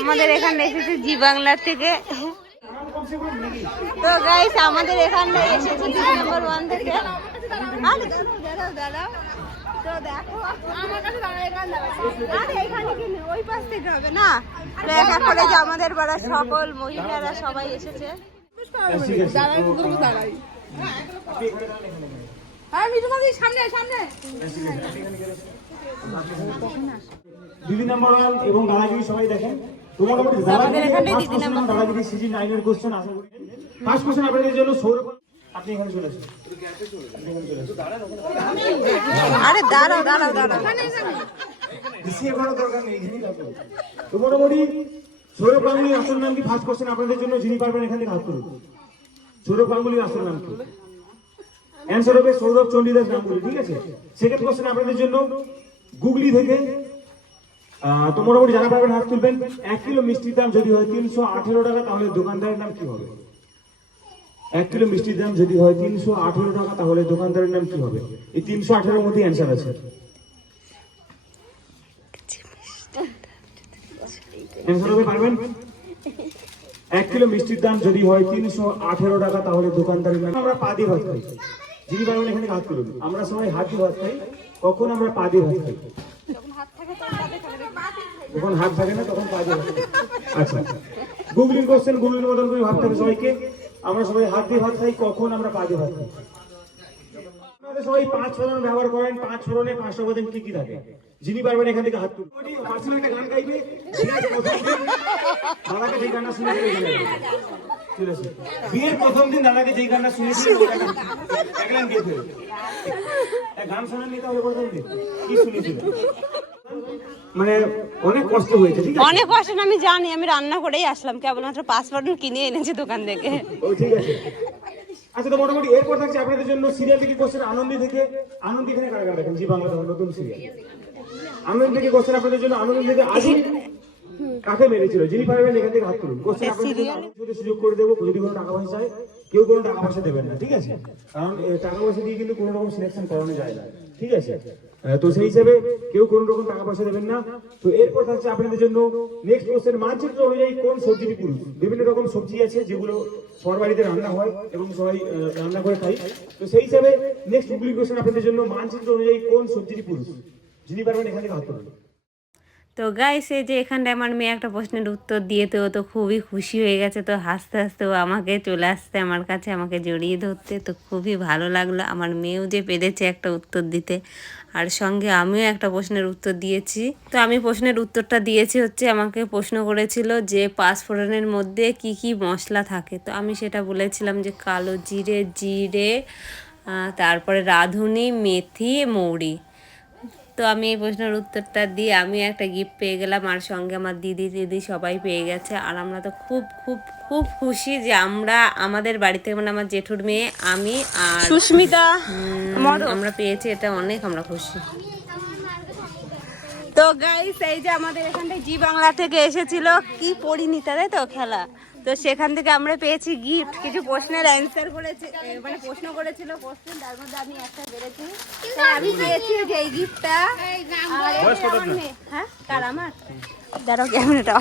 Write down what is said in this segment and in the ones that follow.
আমাদের এখানে এসেছে জি বাংলার থেকে। তো গাইস আমাদের এখানে এসেছে 2 নম্বর 1 থেকে। দাঁড়াও তো দেখো আমার কাছে এখানে কি ওই পাশ থেকে হবে না। তো এক এক করে যে আমাদের পাড়ার সকল মহিলারা সবাই এসেছে। দিদি নাম্বার 1 এবং দাদাগিরি সবাই দেখেন। আমাদের এখানে দিদি নাম্বার দাদাগিরি সিজন 9 এর কোশ্চেন আশা করি। ফার্স্ট কোশ্চেন আপনাদের জন্য সৌরভ, আপনি এখানে চলে আসুন। আরে দাঁড়াও রিসিভ করার দরকার নেই, এখানেই থাকো। তো মোটামুটি সৌরভ গাঙ্গুলির আসল নাম কি? ফার্স্ট কোশ্চেন আপনাদের জন্য, যিনি পারবেন এখান থেকে হাত তুলুন। সৌরভ গাঙ্গুলির আসল নাম কি? অ্যান্সার হবে সৌরভ চণ্ডীদাস গাঙ্গুলি, ঠিক আছে। সেকেন্ড কোশ্চেন আপনাদের জন্য গুগলি থেকে। তো মোটামুটি জানা পারবেন, হাত তুলবেন। 1 কিলো মিষ্টির দাম যদি হয় 318 টাকা, তাহলে দোকানদারের নাম কি হবে? 1 কিলো মিষ্টির দাম যদি হয় 318 টাকা, তাহলে দোকানদারের নাম কি হবে? এই 318 এর মধ্যে অ্যান্সার আছে। অ্যান্সার হবে পারবেন? 1 কিলো মিষ্টির দাম যদি হয় 318 টাকা, তাহলে দোকানদারের নাম। আমরা পা দিয়ে ভাত খাই, যিনি পারবেন এখানে হাত তুলুন। আমরা সবাই হাত দিয়ে ভাত খাই, কখন আমরা পা দিয়ে ভাত খাই? যখন হাত থাকে না তখন পা দিয়ে ভাত খাই। আচ্ছা, গুগলিং কোশ্চেন, গুগলির মতন করে ভাবতে হবে সবাইকে। আমরা সবাই হাত দিয়ে ভাত খাই, কখন আমরা পা দিয়ে ভাত খাই? আপনাদের সবাই 5 ফোড়ন ব্যবহার করেন। 5 ফোড়নে 5টা উপাদান কি কি থাকে? যিনি পারবেন এখান থেকে হাত তুলুন। পার্সোনাল একটা গান গাইবে, দাদাকে যে গানটা শুনেছি চলে আসুন। বিয়ের প্রথম দিন দাদাকে যে গানটা শুনেছি এক লাইন গেয়ে ফেলুন। গান শোনেননি তাহলে প্রথম দিন কি শুনেছিল? মানে অনেক কষ্ট হয়েছে, ঠিক আছে? অনেক কষ্ট আমি জানি, আমি রান্না করেই আসলাম, কেবলমাত্র পাসপোর্ট কিনে এনেছি দোকান থেকে। ও ঠিক আছে। আচ্ছা, তো মোটামুটি এরপর থাকছে আপনাদের জন্য সিরিয়াল থেকে কোশ্চেন। আনন্দি থেকে, আনন্দি এখানে কারা কারা দেখেন জি বাংলা নতুন সিরিয়াল? আনন্দ থেকে কোশ্চেন আপনাদের জন্য। আনন্দ থেকে আজই কাকে মেরেছিল? যিনি পারবেন এখান থেকে হাত তুলুন। কোশ্চেন আপনাদের জন্য সুযোগ করে দেবো। যদি কোনো টাকা পয়সা চায়, কেউ কোনো টাকা পয়সা দেবেন না, ঠিক আছে? কারণ টাকা পয়সা দিয়ে কিন্তু কোনো রকম সিলেকশন করানো যায় না, ঠিক আছে? তো সেই হিসেবে কেউ কোনো রকম টাকা পয়সা দেবেন না। তো এরপর থাকছে আপনাদের জন্য নেক্সট কোশ্চেন। মানচিত্র অনুযায়ী কোন সবজিটি পুরুষ? বিভিন্ন রকম সবজি আছে যেগুলো সবার বাড়িতে রান্না হয় এবং সবাই রান্না করে খাই। তো সেই হিসেবে নেক্সট গুগলি কোশ্চেন আপনাদের জন্য, মানচিত্র অনুযায়ী কোন সবজিটি পুরুষ? যিনি পারবেন এখান থেকে হাত তুলুন। তো গাইস এই যে এখানটায় আমার মেয়ে একটা প্রশ্নের উত্তর দিয়ে তো খুবই খুশি হয়ে গেছে। তো হাসতে হাসতে ও আমাকে চলে আসতে আমার কাছে, আমাকে জড়িয়ে ধরতে। তো খুবই ভালো লাগলো আমার মেয়েও যে পেরেছে একটা উত্তর দিতে, আর সঙ্গে আমিও একটা প্রশ্নের উত্তর দিয়েছি। তো আমি প্রশ্নের উত্তরটা দিয়েছি হচ্ছে, আমাকে প্রশ্ন করেছিল যে 5 ফোড়নের মধ্যে কি কি মশলা থাকে। তো আমি সেটা বলেছিলাম যে কালো জিরে, তারপরে রাঁধুনি, মেথি, মৌরি। তো আমি এই প্রশ্নের উত্তরটা দিয়ে আমি একটা গিফট পেয়ে গেলাম, আর সঙ্গে আমার দিদি সবাই পেয়ে গেছে। আর আমরা তো খুব খুব খুব খুশি যে আমাদের বাড়িতে, মানে আমার জেঠুর মেয়ে, আমি আর সুস্মিতা আমরা পেয়েছি। এটা অনেক আমরা খুশি। তো গাইস এই যে আমাদের এখানটায় জি বাংলা থেকে এসেছিল কি পরিণীতা, তাই তো খেলা। তো সেখান থেকে আমরা পেয়েছি গিফট। কিছু প্রশ্নের অ্যান্সার করেছে, মানে প্রশ্ন করেছিল কোশ্চেন, তার মধ্যে আমি একটা পেরেছি। তাই আমি পেয়েছি যে এই গিফটটা। হ্যাঁ কার? আমার দাঁড়াও ক্যামেরাটা।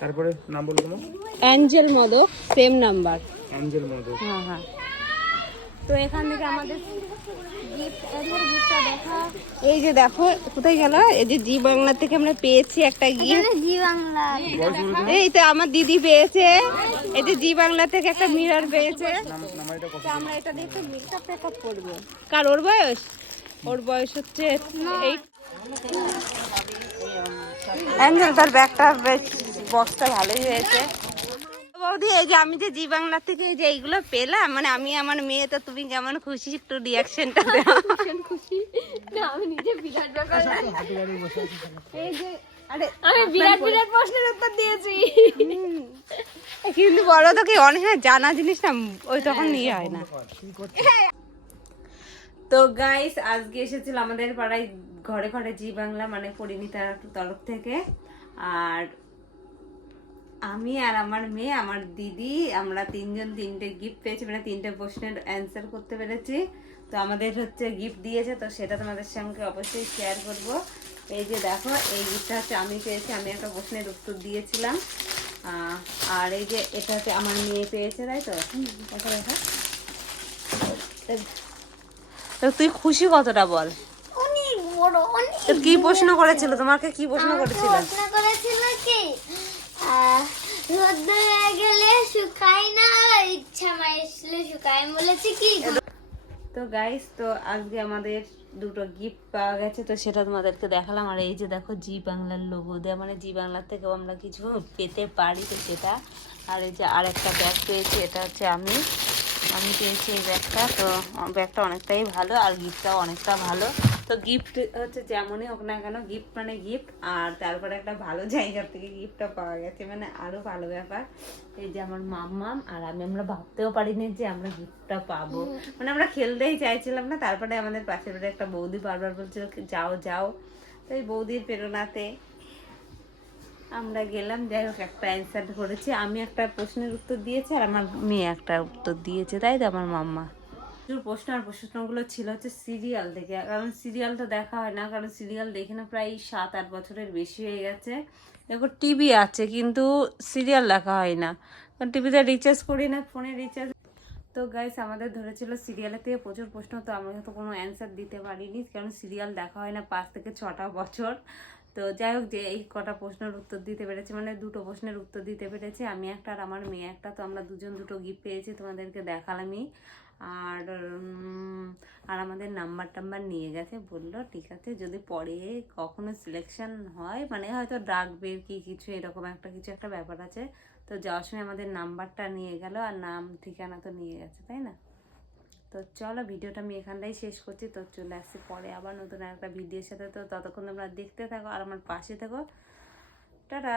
তারপরে নাম বলো তোমার? Angel Modak, same number. Angel Modak. হ্যাঁ হ্যাঁ। তো এখান থেকে আমাদের গিফটটা দেখা, এই যে দেখো কোথায় গেল, এই যে জি বাংলা থেকে আমরা পেয়েছি একটা গিফট। জি বাংলা, এই তো আমার দিদি পেয়েছে। এই যে জি বাংলা থেকে একটা মিরর পেয়েছে। আমরা এটা দিয়ে একটু মেকআপ করবো। কার? ওর বয়স হচ্ছে 8। অ্যাঞ্জেল তার ব্যাগটা বেশ, বক্সটা ভালোই হয়েছে। বৌদি এই যে আমি যে জি বাংলা থেকে এই যে এইগুলো পেলাম, মানে আমি আমার মেয়ে, তো তুমি কেমন খুশি? একটু রিয়াকশনটা দাও। খুশি না, আমি নিজে বিরাট ব্যাপার। এই যে আরে আমি বিরাট প্রশ্নের উত্তর দিয়েছি, কিন্তু বড় তো কি অনেক জানা জিনিস না, ওই তখন নিয়ে হয় না। তো গাইস আজকে এসেছিল আমাদের পাড়ায় ঘরে ঘরে জি বাংলা, মানে পরিণীতার তরফ থেকে। আর আমি আর আমার মেয়ে, আমার দিদি, আমরা তিনজন তিনটে গিফট পেয়েছি, মানে তিনটে প্রশ্নের অ্যান্সার করতে পেরেছি। তো আমাদের হচ্ছে গিফট দিয়েছে, তো সেটা তোমাদের সঙ্গে অবশ্যই শেয়ার করব। এই যে দেখো, এই গিফটটা হচ্ছে আমি পেয়েছি, আমি একটা প্রশ্নের উত্তর দিয়েছিলাম। আর এই যে এটা হচ্ছে আমার মেয়ে পেয়েছে, তাই তো? দেখা দেখা। তো তুই খুশি কতটা বল? অনেক বড়, অনেক। তো কি প্রশ্ন করেছিল, তোমাকে কি প্রশ্ন করেছিল? প্রশ্ন করেছিল কি রোদ হয়ে গেলে শুকায় না, ইচ্ছা মারলে শুকায়। আমি বলেছি কি তো গাইস, তো আজকে আমাদের দুটো গিফট পাওয়া গেছে, তো সেটা তোমাদেরকে দেখালাম। আর এই যে দেখো, জি বাংলার লোগো দেওয়া, মানে জি বাংলার থেকেও আমরা কিছু পেতে পারি, তো সেটা। আর এই যে আর একটা ব্যাগ পেয়েছি, এটা হচ্ছে আমি পেয়েছি এই ব্যাগটা। তো ব্যাগটা অনেকটাই ভালো, আর গিফটটাও অনেকটা ভালো। তো গিফট হচ্ছে যেমনই হোক না কেন, গিফট মানে গিফট, আর তারপরে একটা ভালো জায়গা থেকে গিফটটা পাওয়া গেছে, মানে আরও ভালো ব্যাপার। এই যে আমার মাম্মাম আর আমরা ভাবতেও পারিনি যে আমরা গিফটটা পাবো, মানে আমরা খেলতেই চাইছিলাম না। তারপরে আমাদের পাশের বাড়ি একটা বৌদি বারবার বলছিল যাও যাও, তো এই বৌদির প্রেরণাতে আমরা গেলাম। যাই হোক, একটা অ্যান্সার করেছি, আমি একটা প্রশ্নের উত্তর দিয়েছি আর আমার মেয়ে একটা উত্তর দিয়েছে, তাই তো আমার মাম্মা। প্রশ্ন আর প্রশ্নগুলো ছিল হচ্ছে সিরিয়াল থেকে, কারণ সিরিয়ালটা দেখা হয় না, কারণ সিরিয়াল দেখে না প্রায় 7-8 বছরের বেশি হয়ে গেছে। দেখো, টিভি আছে কিন্তু সিরিয়াল দেখা হয় না, কারণ টিভিতে রিচার্জ করি না, ফোনে রিচার্জ। তো গাইস, আমাদের ধরেছিল সিরিয়ালের থেকে প্রচুর প্রশ্ন, তো আমরা তো কোনো অ্যান্সার দিতে পারিনি, কারণ সিরিয়াল দেখা হয় না 5 থেকে 6টা বছর। তো যাই হোক, যে এই কটা প্রশ্নের উত্তর দিতে পেরেছি, মানে দুটো প্রশ্নের উত্তর দিতে পেরেছি, আমি একটা আর আমার মেয়ে একটা। তো আমরা দুজন দুটো গিফট পেয়েছি, তোমাদেরকে দেখালামই। আর আর আমাদের নাম্বার টাম্বার নিয়ে গেছে, বললো ঠিক আছে যদি পরে কখনো সিলেকশন হয়, মানে হয়তো ডাকবে কি কিছু, এরকম একটা কিছু একটা ব্যাপার আছে। তো যাওয়ার সময় আমাদের নাম্বারটা নিয়ে গেল, আর নাম ঠিকানা তো নিয়ে গেছে, তাই না? তো চলো, ভিডিওটা আমি এখানটাই শেষ করছি। তো চলে আসছি পরে আবার নতুন একটা ভিডিওর সাথে। তো ততক্ষণ তোমরা দেখতে থাকো আর আমার পাশে থাকো। টাটা।